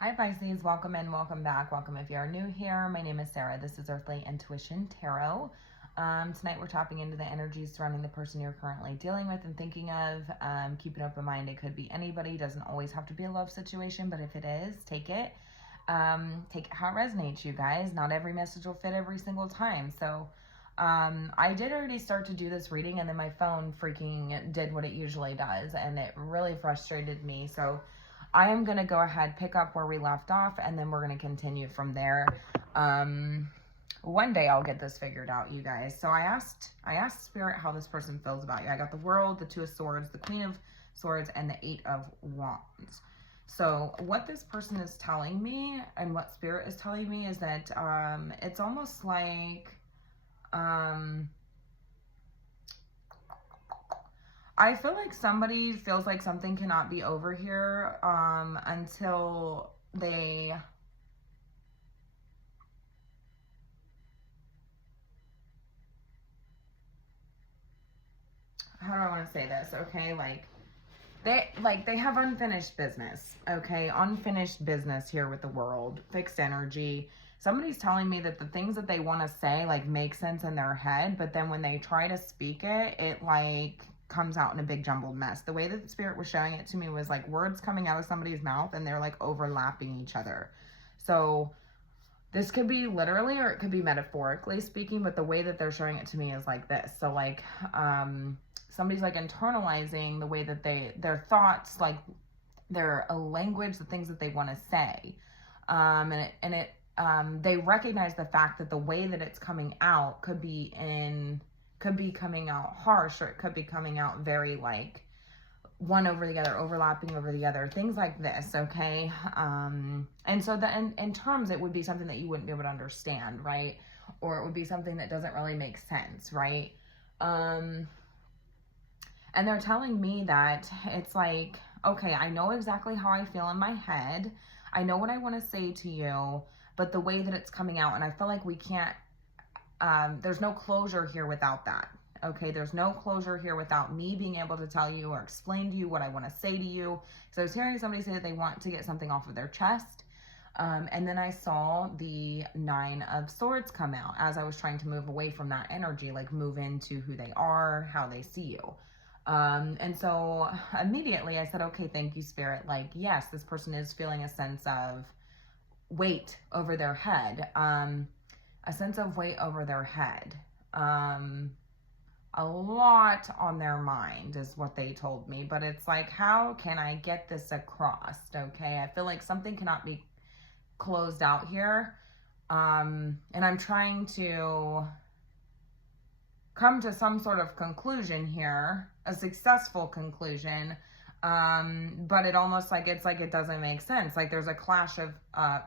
Hi Pisces, welcome in, welcome back, welcome if you are new here. My name is Sarah. This is Earthly Intuition Tarot. Tonight we're tapping into the energies surrounding the person you're currently dealing with and thinking of. Keep an open mind. It could be anybody. Doesn't always have to be a love situation, but if it is, take it. Take it how it resonates, you guys. Not every message will fit every single time. So I did already start to do this reading, and then my phone freaking did what it usually does, and it really frustrated me. So I am going to go ahead, pick up where we left off, and then we're going to continue from there. One day I'll get this figured out, you guys. So I asked Spirit how this person feels about you. I got the World, the Two of Swords, the Queen of Swords, and the Eight of Wands. So what this person is telling me and what Spirit is telling me is that it's almost like I feel like somebody feels like something cannot be over here until they how do I want to say this? Okay, they have unfinished business. Okay, unfinished business here with the World, fixed energy. Somebody's telling me that the things that they want to say like make sense in their head, but then when they try to speak it, it like comes out in a big jumbled mess. The way that the Spirit was showing it to me was like words coming out of somebody's mouth and they're like overlapping each other. So this could be literally or it could be metaphorically speaking, but the way that they're showing it to me is like this. So like somebody's like internalizing the way that their thoughts, like their language, the things that they want to say, they recognize the fact that the way that it's coming out could be coming out harsh, or it could be coming out very like one over the other, overlapping over the other, things like this. Okay. And so in terms, it would be something that you wouldn't be able to understand, right? Or it would be something that doesn't really make sense, right? And they're telling me that it's like, okay, I know exactly how I feel in my head. I know what I want to say to you, but the way that it's coming out, and I feel like we can't, there's no closure here without that. Okay, there's no closure here without me being able to tell you or explain to you what I want to say to you. So I was hearing somebody say that they want to get something off of their chest. And then I saw the Nine of Swords come out as I was trying to move away from that energy, like move into who they are, how they see you. And so immediately I said, okay, thank you, Spirit. Like, yes, this person is feeling a sense of weight over their head. A sense of weight over their head. A lot on their mind is what they told me, but it's like, how can I get this across? Okay, I feel like something cannot be closed out here, and I'm trying to come to some sort of conclusion here, a successful conclusion, but it almost like it doesn't make sense. Like there's a clash of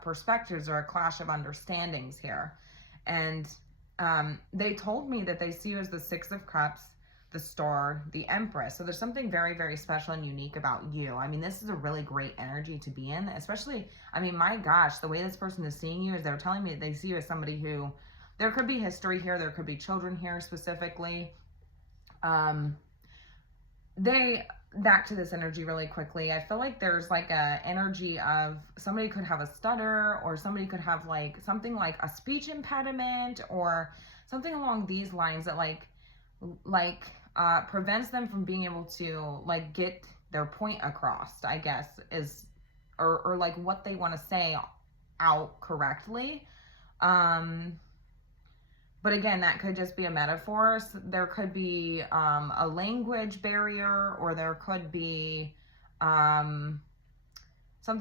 perspectives or a clash of understandings here. And they told me that they see you as the Six of Cups, the Star, the Empress. So there's something very, very special and unique about you. I mean, this is a really great energy to be in, especially, I mean, my gosh, the way this person is seeing you is they're telling me that they see you as somebody who, there could be history here, there could be children here specifically. Back to this energy really quickly, I feel like there's like a energy of somebody could have a stutter, or somebody could have like something like a speech impediment or something along these lines that prevents them from being able to like get their point across, I guess, is or like what they want to say out correctly. But again, that could just be a metaphor. So there could be a language barrier, or there could be something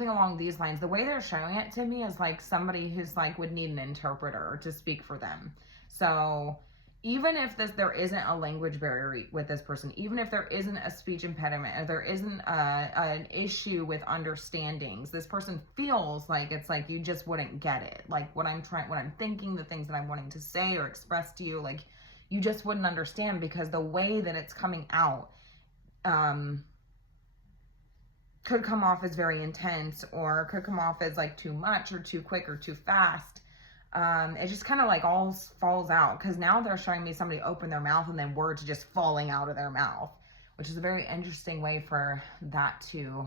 along these lines. The way they're showing it to me is like somebody who's like would need an interpreter to speak for them. So even if there isn't a language barrier with this person, even if there isn't a speech impediment, or there isn't an issue with understandings, this person feels like it's like you just wouldn't get it. Like what I'm thinking, the things that I'm wanting to say or express to you, like you just wouldn't understand, because the way that it's coming out could come off as very intense, or could come off as like too much or too quick or too fast. It just kind of like all falls out, because now they're showing me somebody open their mouth and then words just falling out of their mouth, which is a very interesting way for that to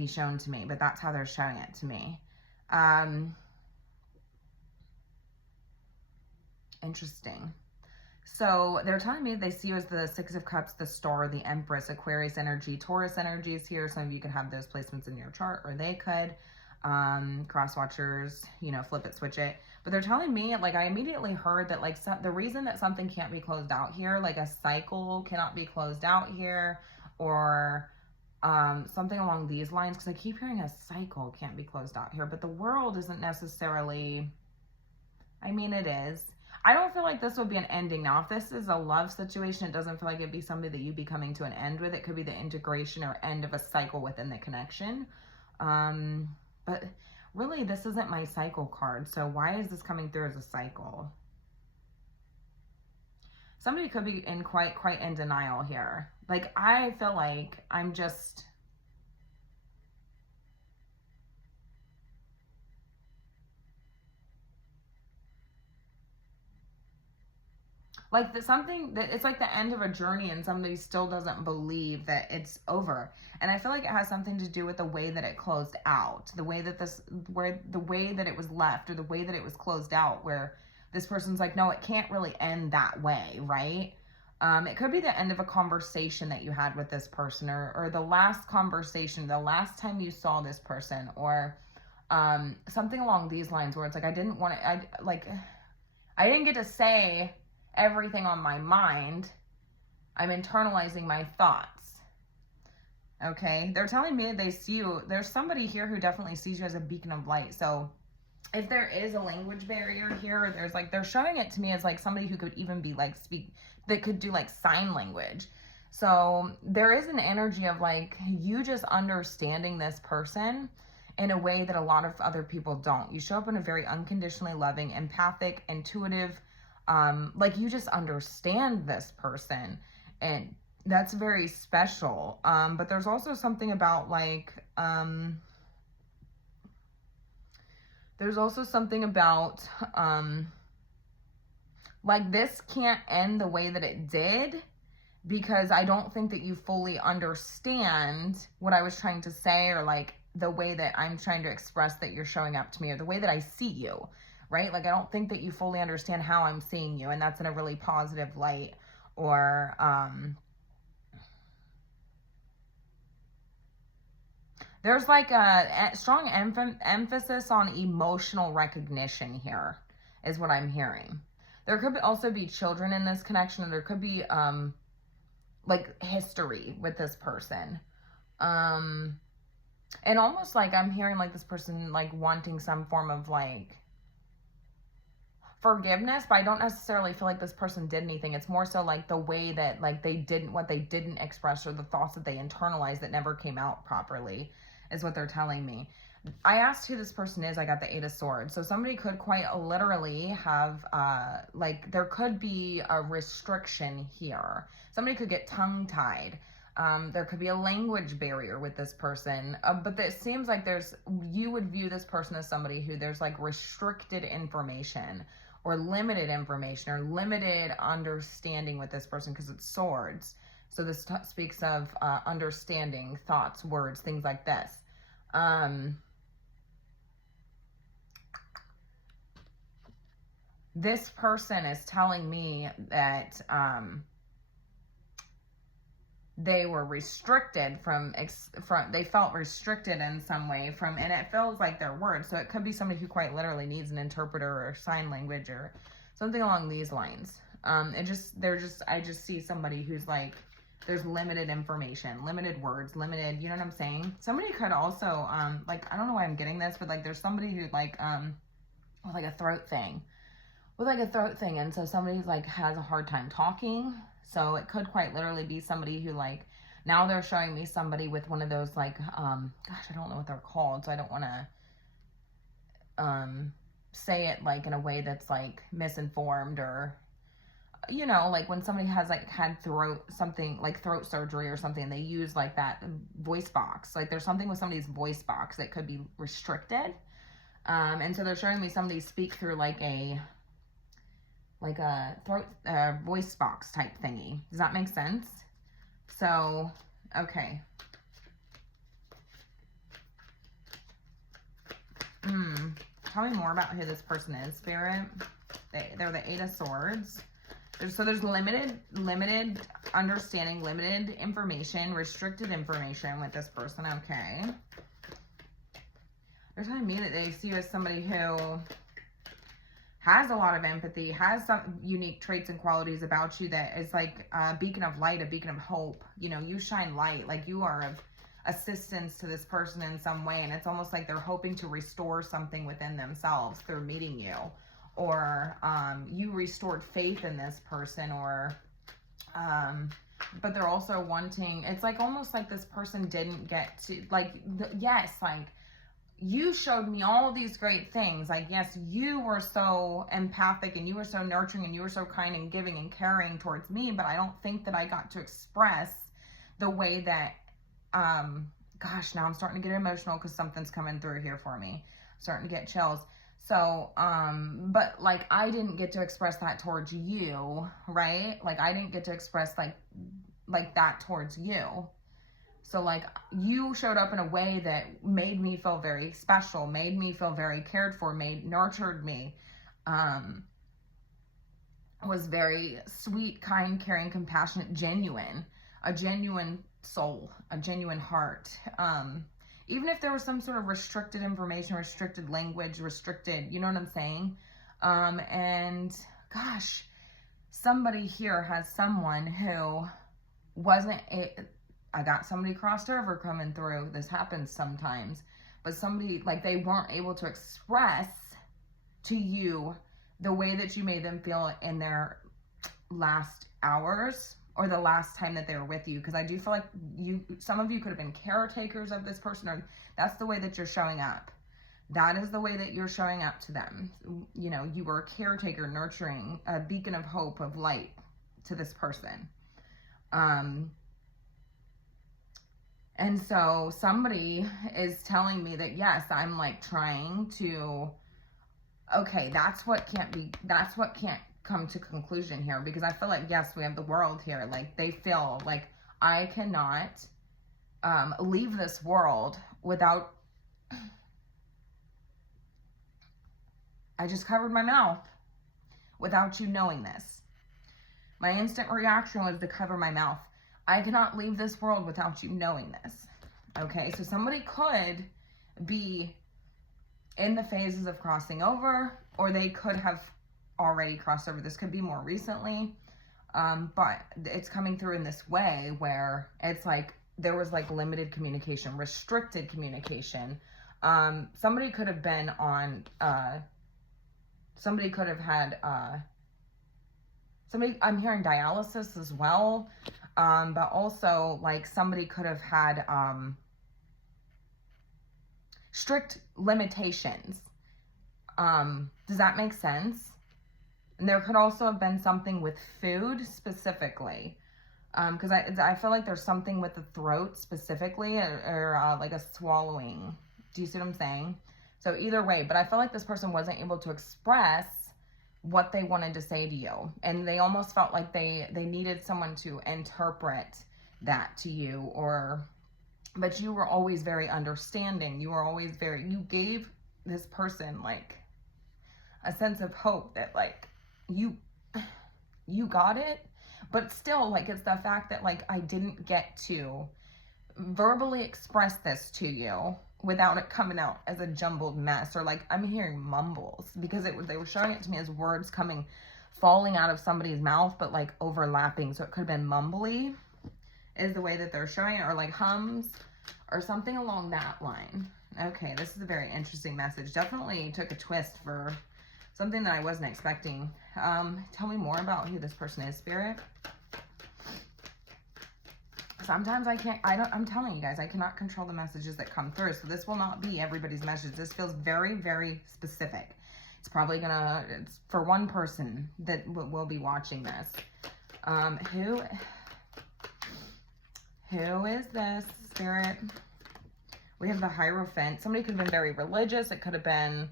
be shown to me, but that's how they're showing it to me. Interesting. So they're telling me they see you as the Six of Cups, the Star, the Empress, Aquarius energy, Taurus energy is here. Some of you could have those placements in your chart, or they could. Cross watchers, you know, flip it, switch it. But they're telling me, like, I immediately heard that, like, the reason that something can't be closed out here, like a cycle cannot be closed out here, or something along these lines, because I keep hearing a cycle can't be closed out here, but the world isn't necessarily, I mean, it is. I don't feel like this would be an ending. Now, if this is a love situation, it doesn't feel like it'd be somebody that you'd be coming to an end with. It could be the integration or end of a cycle within the connection. But really, this isn't my cycle card. So why is this coming through as a cycle? Somebody could be in quite in denial here. Like, I feel like I'm just... like something that it's like the end of a journey and somebody still doesn't believe that it's over. And I feel like it has something to do with the way that it closed out, the way that the way that it was left, or the way that it was closed out, where this person's like, no, it can't really end that way, right? It could be the end of a conversation that you had with this person, or the last conversation, the last time you saw this person, or something along these lines, where it's like, I didn't get to say everything on my mind. I'm internalizing my thoughts. Okay, they're telling me they see you. There's somebody here who definitely sees you as a beacon of light. So if there is a language barrier here, there's like, they're showing it to me as like somebody who could even be like that could do like sign language. So there is an energy of like you just understanding this person in a way that a lot of other people don't. You show up in a very unconditionally loving, empathic, intuitive, like you just understand this person, and that's very special. But there's also something about like, like this can't end the way that it did, because I don't think that you fully understand what I was trying to say, or like the way that I'm trying to express that you're showing up to me, or the way that I see you. Right? Like, I don't think that you fully understand how I'm seeing you, and that's in a really positive light, or, there's like a strong emphasis on emotional recognition here, is what I'm hearing. There could also be children in this connection, and there could be, like history with this person. And almost like I'm hearing like this person like wanting some form of like forgiveness, but I don't necessarily feel like this person did anything. It's more so like the way that like what they didn't express, or the thoughts that they internalized that never came out properly, is what they're telling me. I asked who this person is. I got the 8 of Swords. So somebody could quite literally have, like, there could be a restriction here. Somebody could get tongue-tied. There could be a language barrier with this person. But it seems like you would view this person as somebody who there's, like, restricted information, or limited information, or limited understanding with this person, because it's swords. So this speaks of understanding, thoughts, words, things like this. This person is telling me that they were restricted from they felt restricted in some way and it feels like their words. So it could be somebody who quite literally needs an interpreter or sign language or something along these lines. I just see somebody who's like, there's limited information, limited words, limited, you know what I'm saying? Somebody could also, like, I don't know why I'm getting this, but like there's somebody who like, with like a throat thing. And so somebody's like has a hard time talking. So it could quite literally be somebody who like, now they're showing me somebody with one of those like, gosh, I don't know what they're called. So I don't want to say it like in a way that's like misinformed, or, you know, like when somebody has like had throat surgery or something, and they use like that voice box. Like there's something with somebody's voice box that could be restricted. And so they're showing me somebody speak through like a throat, voice box type thingy. Does that make sense? So, okay. Tell me more about who this person is, Spirit. They're the Eight of Swords. So there's limited understanding, limited information, restricted information with this person, okay? They're telling me that they see you as somebody who has a lot of empathy, has some unique traits and qualities about you that is like a beacon of light, a beacon of hope. You know, you shine light, like you are of assistance to this person in some way, and it's almost like they're hoping to restore something within themselves through meeting you, or you restored faith in this person, or but they're also wanting, it's like almost like this person didn't get to, like, yes, like, you showed me all these great things. Like, yes, you were so empathic and you were so nurturing and you were so kind and giving and caring towards me, but I don't think that I got to express the way that, gosh, now I'm starting to get emotional because something's coming through here for me. I'm starting to get chills. So, but like, I didn't get to express that towards you, right? Like, I didn't get to express like that towards you. So like, you showed up in a way that made me feel very special, made me feel very cared for, nurtured me, was very sweet, kind, caring, compassionate, genuine, a genuine soul, a genuine heart. Even if there was some sort of restricted information, restricted language, restricted, you know what I'm saying? And gosh, somebody here has someone who wasn't I got somebody crossed over coming through. This happens sometimes. But somebody, like, they weren't able to express to you the way that you made them feel in their last hours or the last time that they were with you. Because I do feel like some of you could have been caretakers of this person, or that's the way that you're showing up. That is the way that you're showing up to them. You know, you were a caretaker, nurturing, a beacon of hope, of light to this person. And so somebody is telling me that, yes, I'm like trying to, okay, that's what can't come to conclusion here, because I feel like, yes, we have the world here. Like, they feel like I cannot leave this world without, I just covered my mouth without you knowing this. My instant reaction was to cover my mouth. I cannot leave this world without you knowing this. Okay, so somebody could be in the phases of crossing over, or they could have already crossed over. This could be more recently, but it's coming through in this way where it's like there was like limited communication, restricted communication. Somebody could have been on, somebody could have had, I'm hearing dialysis as well. But also, like, somebody could have had strict limitations. Does that make sense? And there could also have been something with food specifically. Because I feel like there's something with the throat specifically, or like a swallowing. Do you see what I'm saying? So either way, but I feel like this person wasn't able to express what they wanted to say to you, and they almost felt like they needed someone to interpret that to you, but you were always very understanding. You were always you gave this person like a sense of hope that like you got it, but still, like, it's the fact that like I didn't get to verbally express this to you without it coming out as a jumbled mess, or like I'm hearing mumbles, because they were showing it to me as words falling out of somebody's mouth, but like overlapping. So it could have been mumbly is the way that they're showing it, or like hums or something along that line. Okay, this is a very interesting message. Definitely took a twist for something that I wasn't expecting. Tell me more about who this person is, Spirit. Sometimes I'm telling you guys, I cannot control the messages that come through. So this will not be everybody's message. This feels very, very specific. It's probably it's for one person that will be watching this. Who is this, Spirit? We have the Hierophant. Somebody could have been very religious. It could have been,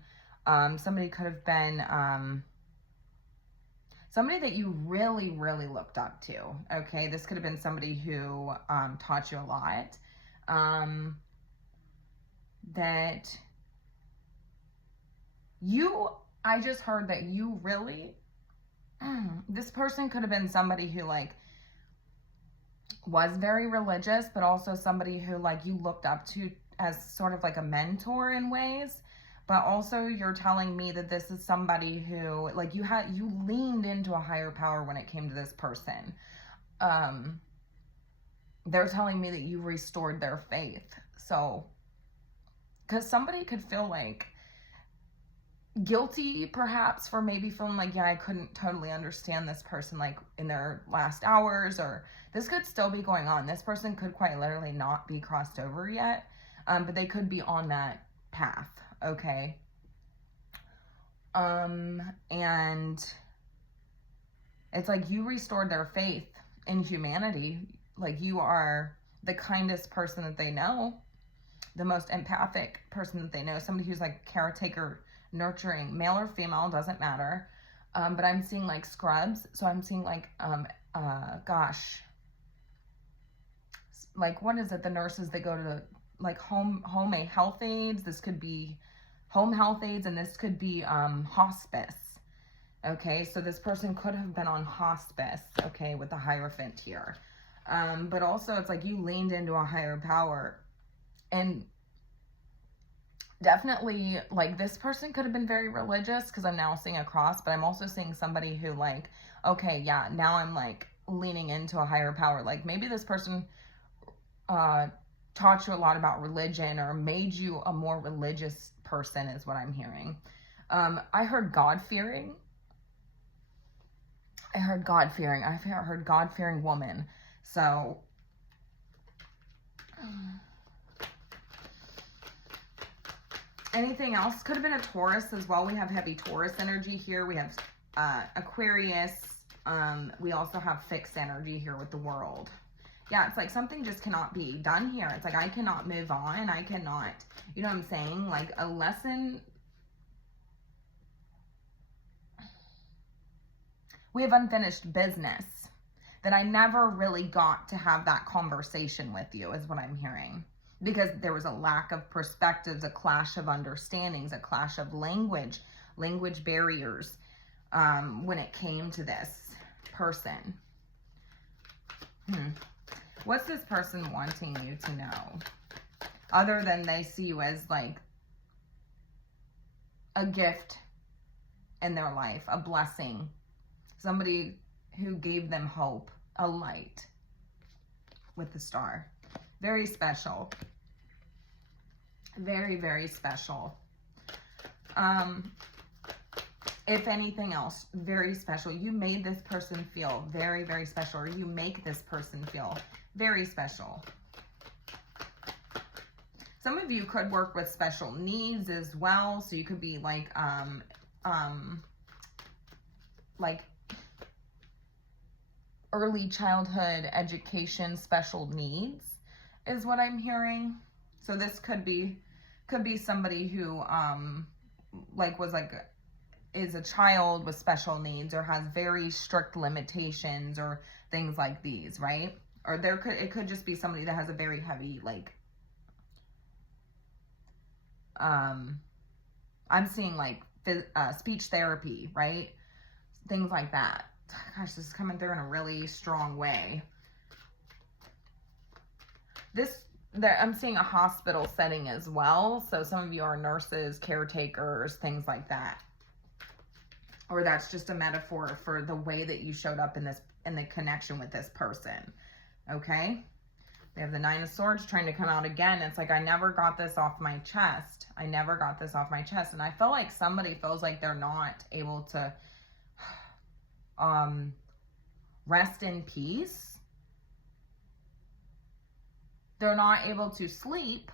somebody could have been, somebody that you really, really looked up to, okay? This could have been somebody who taught you a lot, that I just heard that you really, this person could have been somebody who like was very religious, but also somebody who like you looked up to as sort of like a mentor in ways. But also you're telling me that this is somebody who like you leaned into a higher power when it came to this person. They're telling me that you restored their faith. So, because somebody could feel like guilty perhaps for maybe feeling like, yeah, I couldn't totally understand this person like in their last hours, or this could still be going on. This person could quite literally not be crossed over yet, but they could be on that path, okay? And it's like you restored their faith in humanity. Like you are the kindest person that they know, the most empathic person that they know, somebody who's like caretaker, nurturing, male or female, doesn't matter. But I'm seeing like scrubs. So I'm seeing like, gosh, like what is it? The nurses that go to the, like home health aides. This could be home health aides, and this could be hospice. Okay, so this person could have been on hospice, okay, with the Hierophant here. But also it's like you leaned into a higher power, and definitely like this person could have been very religious, because I'm now seeing a cross, but I'm also seeing somebody who like, okay, yeah, now I'm like leaning into a higher power. Like maybe this person taught you a lot about religion, or made you a more religious person is what I'm hearing. I heard God-fearing. I heard God-fearing. I heard God-fearing woman. So, anything else? Could have been a Taurus as well. We have heavy Taurus energy here. We have Aquarius. We also have fixed energy here with the World. Yeah, it's like something just cannot be done here. It's like I cannot move on. I cannot, you know what I'm saying? Like a lesson. We have unfinished business that I never really got to have that conversation with you is what I'm hearing. Because there was a lack of perspectives, a clash of understandings, a clash of language barriers when it came to this person. What's this person wanting you to know? Other than they see you as like a gift in their life, a blessing. Somebody who gave them hope, a light with the star. Very special. Very, very special. If anything else, very special. You made this person feel very, very special, or you make this person feel very special. Some of you could work with special needs as well. So you could be like early childhood education, special needs is what I'm hearing. So this could be somebody who is a child with special needs, or has very strict limitations or things like these, right? Or it could just be somebody that has a very heavy like I'm seeing like speech therapy, right? Things like that. Gosh, this is coming through in a really strong way. I'm seeing a hospital setting as well. So some of you are nurses, caretakers, things like that. Or that's just a metaphor for the way that you showed up in the connection with this person. Okay? We have the Nine of Swords trying to come out again. It's like, I never got this off my chest. I never got this off my chest. And I feel like somebody feels like they're not able to rest in peace. They're not able to sleep.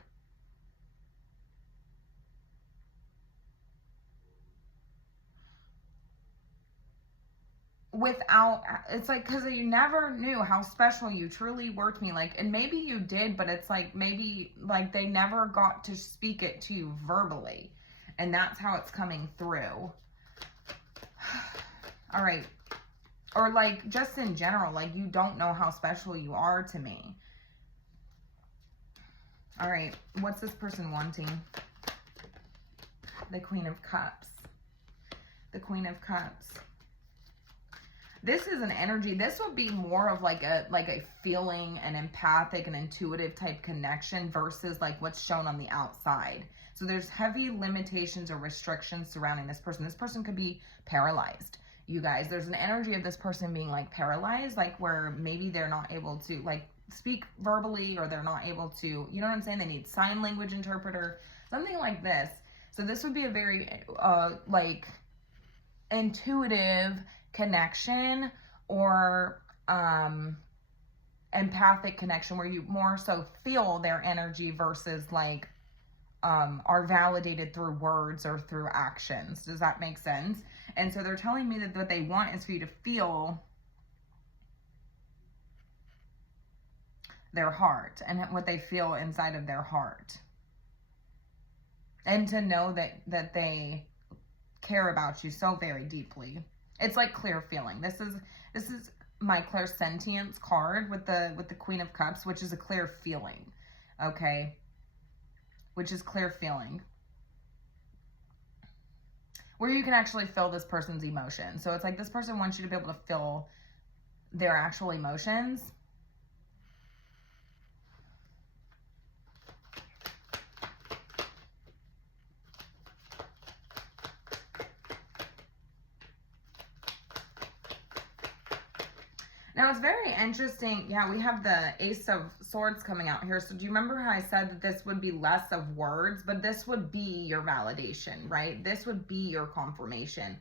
Without, it's like, because you never knew how special you truly were to me. Like, and maybe you did, but it's like, maybe like they never got to speak it to you verbally. And that's how it's coming through. All right. Or like, just in general, like you don't know how special you are to me. All right. What's this person wanting? The Queen of Cups. The Queen of Cups. This is an energy. This would be more of like a feeling, an empathic and intuitive type connection versus like what's shown on the outside. So there's heavy limitations or restrictions surrounding this person. This person could be paralyzed. You guys, there's an energy of this person being like paralyzed, like where maybe they're not able to like speak verbally, or they're not able to, you know what I'm saying? They need sign language interpreter, something like this. So this would be a very like intuitive connection, or empathic connection, where you more so feel their energy versus like are validated through words or through actions. Does that make sense? And so they're telling me that what they want is for you to feel their heart and what they feel inside of their heart, and to know that they care about you so very deeply. It's like clear feeling. This is my clairsentience card with the Queen of Cups, which is a clear feeling. Okay, which is clear feeling, where you can actually feel this person's emotion. So it's like this person wants you to be able to feel their actual emotions. Now, it's very interesting. Yeah, we have the Ace of Swords coming out here. So do you remember how I said that this would be less of words, but this would be your validation, right? This would be your confirmation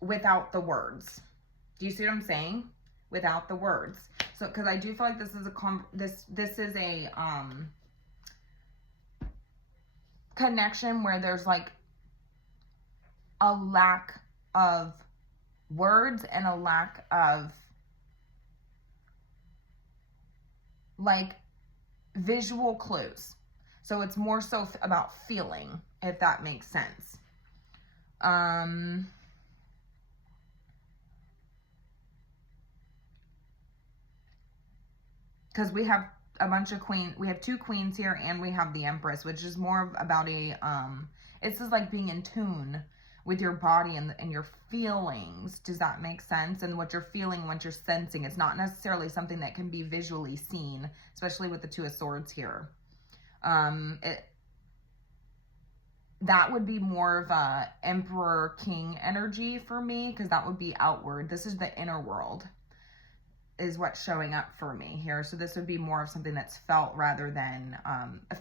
without the words. Do you see what I'm saying? Without the words. So, because I do feel like this is a connection where there's like a lack of words and a lack of like visual clues. So it's more so about feeling, if that makes sense. Because we have a bunch of we have two queens here, and we have the Empress, which is more about it's just like being in tune with your body and your feelings. Does that make sense? And what you're feeling, what you're sensing. It's not necessarily something that can be visually seen, especially with the Two of Swords here. That would be more of a Emperor King energy for me, because that would be outward. This is the inner world, is what's showing up for me here. So this would be more of something that's felt rather than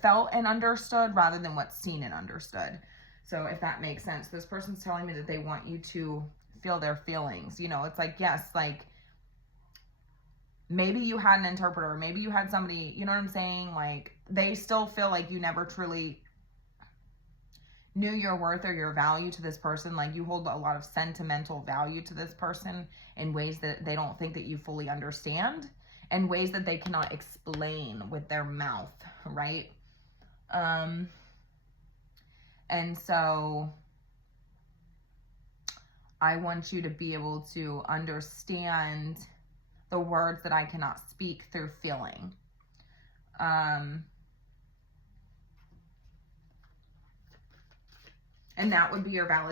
felt and understood, rather than what's seen and understood. So if that makes sense, this person's telling me that they want you to feel their feelings. You know, it's like, yes, like maybe you had an interpreter, maybe you had somebody, you know what I'm saying? Like they still feel like you never truly knew your worth or your value to this person. Like you hold a lot of sentimental value to this person in ways that they don't think that you fully understand, and ways that they cannot explain with their mouth, right? And so I want you to be able to understand the words that I cannot speak through feeling. And that would be your validation.